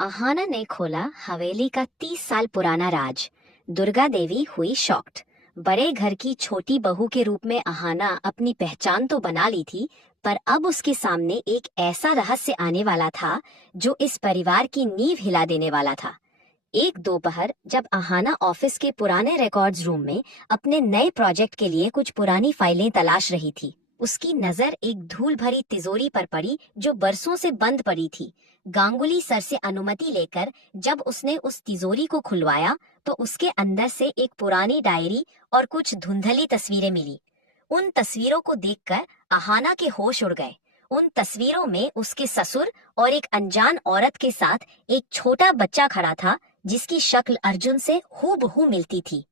अहाना ने खोला हवेली का 30 साल पुराना राज। दुर्गा देवी हुई शॉक्ड। बड़े घर की छोटी बहू के रूप में अहाना अपनी पहचान तो बना ली थी, पर अब उसके सामने एक ऐसा रहस्य आने वाला था जो इस परिवार की नींव हिला देने वाला था। एक दोपहर जब अहाना ऑफिस के पुराने रिकॉर्ड्स रूम में अपने नए प्रोजेक्ट के लिए कुछ पुरानी फाइलें तलाश रही थी, उसकी नजर एक धूल भरी तिजोरी पर पड़ी जो बरसों से बंद पड़ी थी। गांगुली सर से अनुमति लेकर जब उसने उस तिजोरी को खुलवाया तो उसके अंदर से एक पुरानी डायरी और कुछ धुंधली तस्वीरें मिली। उन तस्वीरों को देखकर अहाना के होश उड़ गए। उन तस्वीरों में उसके ससुर और एक अनजान औरत के साथ एक छोटा बच्चा खड़ा था जिसकी शक्ल अर्जुन से हूबहू मिलती थी।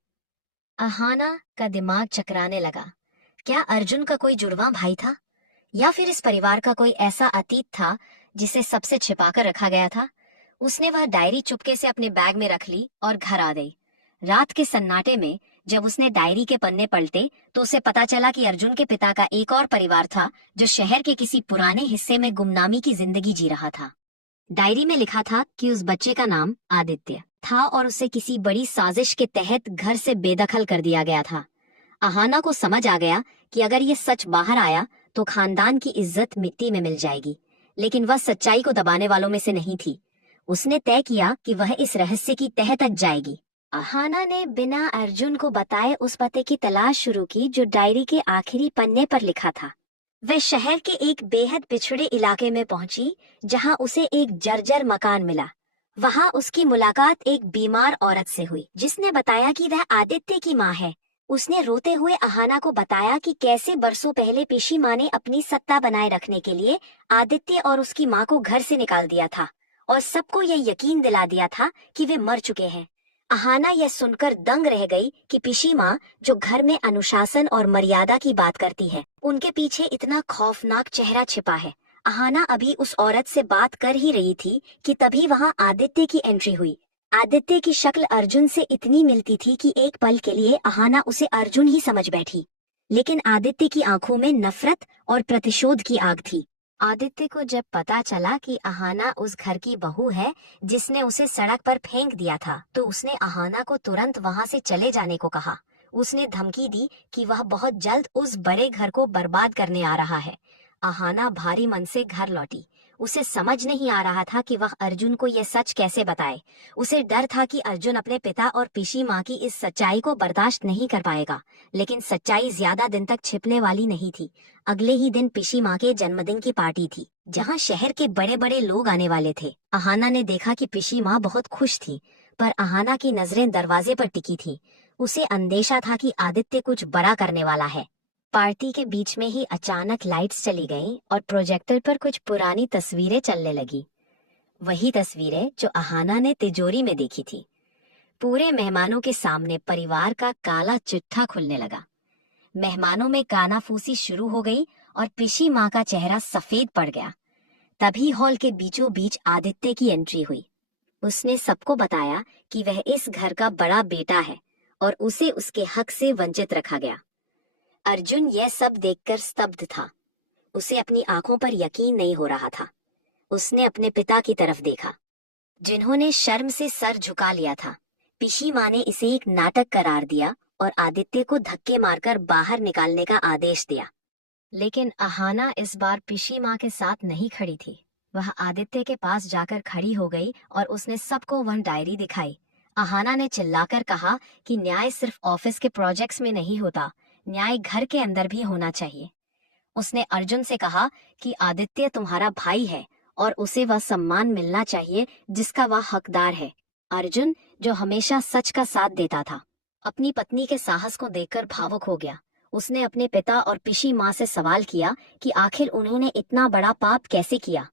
अहाना का दिमाग चकराने लगा। क्या अर्जुन का कोई जुड़वा भाई था, या फिर इस परिवार का कोई ऐसा अतीत था जिसे सबसे छिपाकर रखा गया था? उसने वह डायरी चुपके से अपने बैग में रख ली और घर आ गई। रात के सन्नाटे में जब उसने डायरी के पन्ने पलटे तो उसे पता चला कि अर्जुन के पिता का एक और परिवार था जो शहर के किसी पुराने हिस्से में गुमनामी की जिंदगी जी रहा था। डायरी में लिखा था कि उस बच्चे का नाम आदित्य था और उसे किसी बड़ी साजिश के तहत घर से बेदखल कर दिया गया था। अहाना को समझ आ गया कि अगर ये सच बाहर आया तो खानदान की इज्जत मिट्टी में मिल जाएगी, लेकिन वह सच्चाई को दबाने वालों में से नहीं थी। उसने तय किया कि वह इस रहस्य की तह तक जाएगी। अहाना ने बिना अर्जुन को बताए उस पते की तलाश शुरू की जो डायरी के आखिरी पन्ने पर लिखा था। वह शहर के एक बेहद पिछड़े इलाके में पहुंची जहां उसे एक जर्जर मकान मिला। वहां उसकी मुलाकात एक बीमार औरत से हुई जिसने बताया कि वह आदित्य की मां है। उसने रोते हुए अहाना को बताया कि कैसे बरसों पहले पिशी माँ ने अपनी सत्ता बनाए रखने के लिए आदित्य और उसकी माँ को घर से निकाल दिया था और सबको यह यकीन दिला दिया था कि वे मर चुके हैं। अहाना यह सुनकर दंग रह गई कि पिशी माँ, जो घर में अनुशासन और मर्यादा की बात करती है, उनके पीछे इतना खौफनाक चेहरा छिपा है। अहाना अभी उस औरत से बात कर ही रही थी कि तभी वहां आदित्य की एंट्री हुई। आदित्य की शक्ल अर्जुन से इतनी मिलती थी कि एक पल के लिए अहाना उसे अर्जुन ही समझ बैठी, लेकिन आदित्य की आंखों में नफरत और प्रतिशोध की आग थी। आदित्य को जब पता चला कि अहाना उस घर की बहू है जिसने उसे सड़क पर फेंक दिया था, तो उसने अहाना को तुरंत वहां से चले जाने को कहा। उसने धमकी दी कि वह बहुत जल्द उस बड़े घर को बर्बाद करने आ रहा है। अहाना भारी मन से घर लौटी। उसे समझ नहीं आ रहा था कि वह अर्जुन को यह सच कैसे बताए। उसे डर था कि अर्जुन अपने पिता और पिशी माँ की इस सच्चाई को बर्दाश्त नहीं कर पाएगा, लेकिन सच्चाई ज्यादा दिन तक छिपने वाली नहीं थी। अगले ही दिन पिशी माँ के जन्मदिन की पार्टी थी जहाँ शहर के बड़े बड़े लोग आने वाले थे। अहाना ने देखा कि पिशी माँ बहुत खुश थी, पर अहाना की नजरें दरवाजे पर टिकी थी। उसे अंदेशा था कि आदित्य कुछ बड़ा करने वाला है। पार्टी के बीच में ही अचानक लाइट्स चली गईं और प्रोजेक्टर पर कुछ पुरानी तस्वीरें चलने लगी। वही तस्वीरें जो अहाना ने तिजोरी में देखी थी। पूरे मेहमानों के सामने परिवार का काला चिट्ठा खुलने लगा। मेहमानों में कानाफूसी शुरू हो गई और पिशी माँ का चेहरा सफेद पड़ गया। तभी हॉल के बीचों बीच आदित्य की एंट्री हुई। उसने सबको बताया कि वह इस घर का बड़ा बेटा है और उसे उसके हक से वंचित रखा गया। अर्जुन यह सब देखकर स्तब्ध था। उसे अपनी आंखों पर यकीन नहीं हो रहा था। उसने अपने पिता की तरफ देखा, जिन्होंने शर्म से सर झुका लिया था। पिशी माँ ने इसे एक नाटक करार दिया और आदित्य को धक्के मारकर बाहर निकालने का आदेश दिया। लेकिन अहाना इस बार पिशी माँ के साथ नहीं खड़ी थी। वह आदित्य के पास जाकर खड़ी हो गई और उसने सबको वह डायरी दिखाई। अहाना ने चिल्लाकर कहा कि न्याय सिर्फ ऑफिस के प्रोजेक्ट्स में नहीं होता, न्याय घर के अंदर भी होना चाहिए। उसने अर्जुन से कहा कि आदित्य तुम्हारा भाई है और उसे वह सम्मान मिलना चाहिए जिसका वह हकदार है। अर्जुन, जो हमेशा सच का साथ देता था, अपनी पत्नी के साहस को देखकर भावुक हो गया। उसने अपने पिता और पिशी माँ से सवाल किया कि आखिर उन्होंने इतना बड़ा पाप कैसे किया।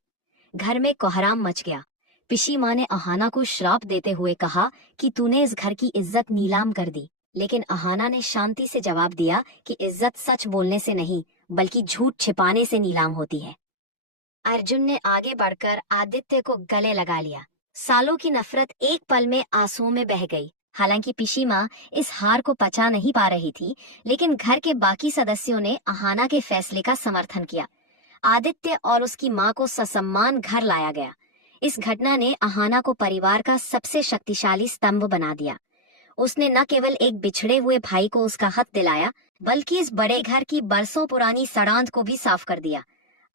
घर में कोहराम मच गया। पिशी माँ ने अहाना को श्राप देते हुए कहा कि तूने इस घर की इज्जत नीलाम कर दी। लेकिन अहाना ने शांति से जवाब दिया कि इज्जत सच बोलने से नहीं, बल्कि झूठ छिपाने से नीलाम होती है। अर्जुन ने आगे बढ़कर आदित्य को गले लगा लिया। सालों की नफरत एक पल में आंसुओं में बह गई। हालांकि पिशी माँ इस हार को पचा नहीं पा रही थी, लेकिन घर के बाकी सदस्यों ने अहाना के फैसले का समर्थन किया। आदित्य और उसकी माँ को ससम्मान घर लाया गया। इस घटना ने अहाना को परिवार का सबसे शक्तिशाली स्तंभ बना दिया। उसने न केवल एक बिछड़े हुए भाई को उसका हक दिलाया, बल्कि इस बड़े घर की बरसों पुरानी सड़ांध को भी साफ कर दिया।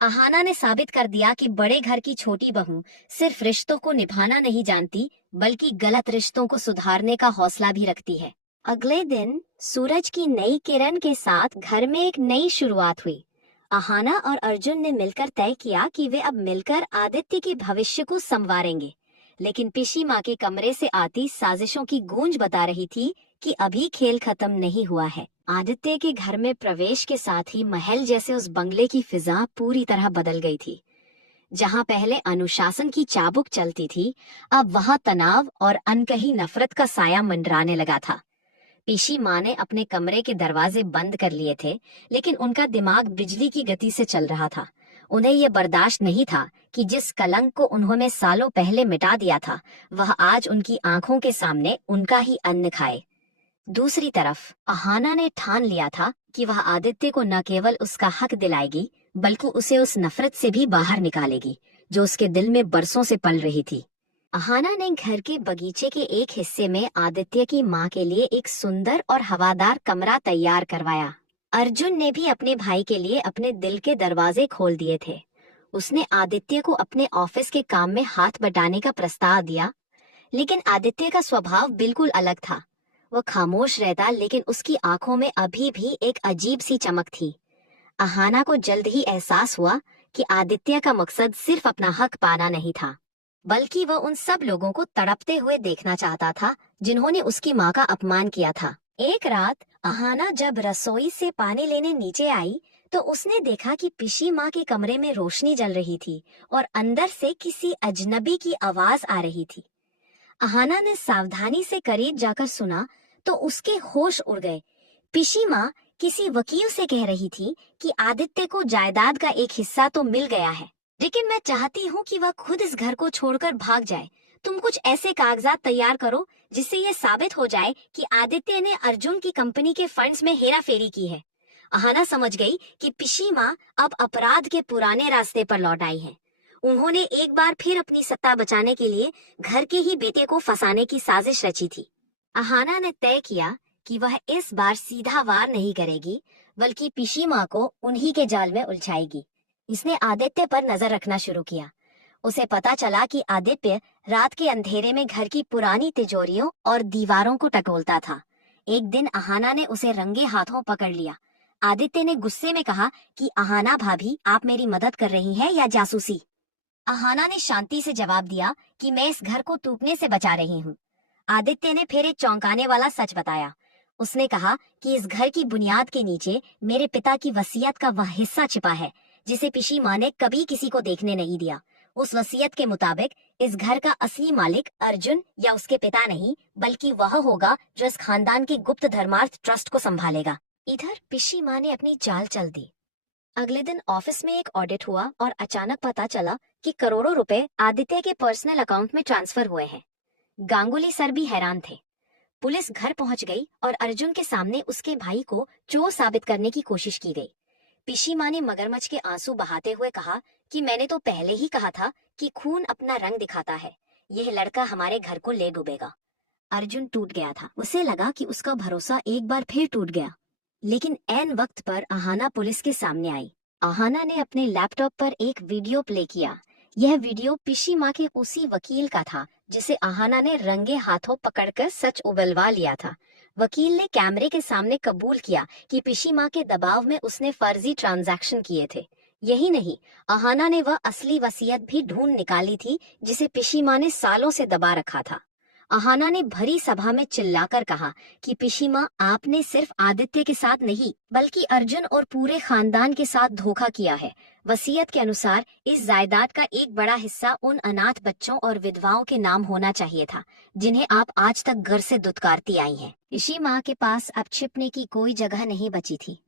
अहाना ने साबित कर दिया कि बड़े घर की छोटी बहू सिर्फ रिश्तों को निभाना नहीं जानती, बल्कि गलत रिश्तों को सुधारने का हौसला भी रखती है। अगले दिन सूरज की नई किरण के साथ घर में एक नई शुरुआत हुई। अहाना और अर्जुन ने मिलकर तय किया कि वे अब मिलकर आदित्य के भविष्य को संवारेंगे। लेकिन पिशी माँ के कमरे से आती साजिशों की गूंज बता रही थी कि अभी खेल खत्म नहीं हुआ है। आदित्य के घर में प्रवेश के साथ ही महल जैसे उस बंगले की फिजा पूरी तरह बदल गई थी। जहाँ पहले अनुशासन की चाबुक चलती थी, अब वहाँ तनाव और अनकही नफरत का साया मंडराने लगा था। पिशी माँ ने अपने कमरे के दरवाजे बंद कर लिए थे, लेकिन उनका दिमाग बिजली की गति से चल रहा था। उन्हें यह बर्दाश्त नहीं था कि जिस कलंक को उन्होंने सालों पहले मिटा दिया था, वह आज उनकी आंखों के सामने उनका ही अन्न खाए। दूसरी तरफ अहाना ने ठान लिया था कि वह आदित्य को न केवल उसका हक दिलाएगी, बल्कि उसे उस नफरत से भी बाहर निकालेगी जो उसके दिल में बरसों से पल रही थी। अहाना ने घर के बगीचे के एक हिस्से में आदित्य की माँ के लिए एक सुंदर और हवादार कमरा तैयार करवाया। अर्जुन ने भी अपने भाई के लिए अपने दिल के दरवाजे खोल दिए थे। उसने आदित्य को अपने ऑफिस के काम में हाथ बटाने का प्रस्ताव दिया, लेकिन आदित्य का स्वभाव बिल्कुल अलग था। वह खामोश रहता, लेकिन उसकी आंखों में अभी भी एक अजीब सी चमक थी। अहाना को जल्द ही एहसास हुआ कि आदित्य का मकसद सिर्फ अपना हक पाना नहीं था, बल्कि वह उन सब लोगों को तड़पते हुए देखना चाहता था जिन्होंने उसकी माँ का अपमान किया था। एक रात अहाना जब रसोई से पानी लेने नीचे आई, तो उसने देखा कि पिशी माँ के कमरे में रोशनी जल रही थी और अंदर से किसी अजनबी की आवाज आ रही थी। अहाना ने सावधानी से करीब जाकर सुना तो उसके होश उड़ गए। पिशी माँ किसी वकील से कह रही थी कि आदित्य को जायदाद का एक हिस्सा तो मिल गया है, लेकिन मैं चाहती हूँ कि वह खुद इस घर को छोड़कर भाग जाए। तुम कुछ ऐसे कागजात तैयार करो जिससे ये साबित हो जाए कि आदित्य ने अर्जुन की कंपनी के फंड्स में हेराफेरी की है। अहाना समझ गई कि पिशी माँ अब अपराध के पुराने रास्ते पर लौट आई है। उन्होंने एक बार फिर अपनी सत्ता बचाने के लिए घर के ही बेटे को फंसाने की साजिश रची थी। अहाना ने तय किया कि वह इस बार सीधा वार नहीं करेगी, बल्कि पिशी माँ को उन्हीं के जाल में उलझाएगी। इसने आदित्य पर नजर रखना शुरू किया। उसे पता चला कि आदित्य रात के अंधेरे में घर की पुरानी तिजोरियों और दीवारों को टटोलता था। एक दिन अहाना ने उसे रंगे हाथों पकड़ लिया। आदित्य ने गुस्से में कहा कि अहाना भाभी, आप मेरी मदद कर रही हैं या जासूसी? अहाना ने शांति से जवाब दिया कि मैं इस घर को टूटने से बचा रही हूँ। आदित्य ने फिर एक चौंकाने वाला सच बताया। उसने कहा कि इस घर की बुनियाद के नीचे मेरे पिता की वसीयत का वह हिस्सा छिपा है जिसे पिशी माँ ने कभी किसी को देखने नहीं दिया। उस वसीयत के मुताबिक इस घर का असली मालिक अर्जुन या उसके पिता नहीं, बल्कि वह होगा जो इस खानदान के गुप्त धर्मार्थ ट्रस्ट को संभालेगा। इधर पिशी माँ ने अपनी चाल चल दी। अगले दिन ऑफिस में एक ऑडिट हुआ और अचानक पता चला कि करोड़ों रुपए आदित्य के पर्सनल अकाउंट में ट्रांसफर हुए हैं। गांगुली सर भी हैरान थे। पुलिस घर पहुंच गई और अर्जुन के सामने उसके भाई को चोर साबित करने की कोशिश की गई। पिशी माँ ने मगरमच्छ के आंसू बहाते हुए कहा कि मैंने तो पहले ही कहा था कि खून अपना रंग दिखाता है। यह लड़का हमारे घर को ले डूबेगा। अर्जुन टूट गया था। उसे लगा कि उसका भरोसा एक बार फिर टूट गया। लेकिन ऐन वक्त पर अहाना पुलिस के सामने आई। अहाना ने अपने लैपटॉप पर एक वीडियो प्ले किया। यह वीडियो पिशी माँ के उसी वकील का था जिसे अहाना ने रंगे हाथों पकड़कर सच उगलवा लिया था। वकील ने कैमरे के सामने कबूल किया कि पिशी माँ के दबाव में उसने फर्जी ट्रांजैक्शन किए थे। यही नहीं, अहाना ने वह असली वसीयत भी ढूंढ निकाली थी जिसे पिशी माँ ने सालों से दबा रखा था। अहाना ने भरी सभा में चिल्लाकर कहा कि पिशी माँ, आपने सिर्फ आदित्य के साथ नहीं, बल्कि अर्जुन और पूरे खानदान के साथ धोखा किया है। वसीयत के अनुसार इस जायदाद का एक बड़ा हिस्सा उन अनाथ बच्चों और विधवाओं के नाम होना चाहिए था जिन्हें आप आज तक घर से दुत्कारती आई हैं। पिशी माँ के पास अब छिपने की कोई जगह नहीं बची थी।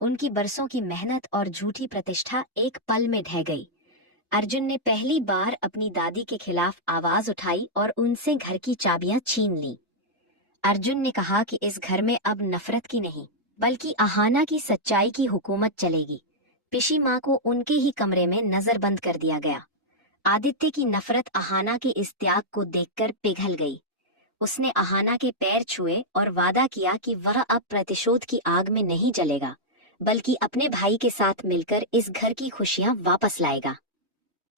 उनकी बरसों की मेहनत और झूठी प्रतिष्ठा एक पल में ढह गई। अर्जुन ने पहली बार अपनी दादी के खिलाफ आवाज उठाई और उनसे घर की चाबियां छीन ली। अर्जुन ने कहा कि इस घर में अब नफरत की नहीं, बल्कि अहाना की सच्चाई की हुकूमत चलेगी। पिशी माँ को उनके ही कमरे में नजरबंद कर दिया गया। आदित्य की नफरत अहाना के इस त्याग को देखकर पिघल गई। उसने अहाना के पैर छुए और वादा किया कि वह अब प्रतिशोध की आग में नहीं जलेगा, बल्कि अपने भाई के साथ मिलकर इस घर की खुशियां वापस लाएगा।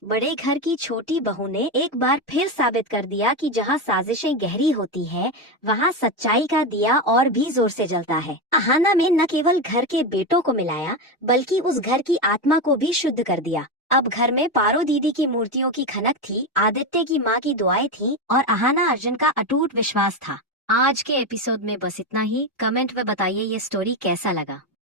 बड़े घर की छोटी बहू ने एक बार फिर साबित कर दिया कि जहां साजिशें गहरी होती है, वहां सच्चाई का दिया और भी जोर से जलता है। अहाना में न केवल घर के बेटों को मिलाया, बल्कि उस घर की आत्मा को भी शुद्ध कर दिया। अब घर में पारो दीदी की मूर्तियों की खनक थी, आदित्य की माँ की दुआएं थीं और अहाना अर्जुन का अटूट विश्वास था। आज के एपिसोड में बस इतना ही। कमेंट में बताइए ये स्टोरी कैसा लगा।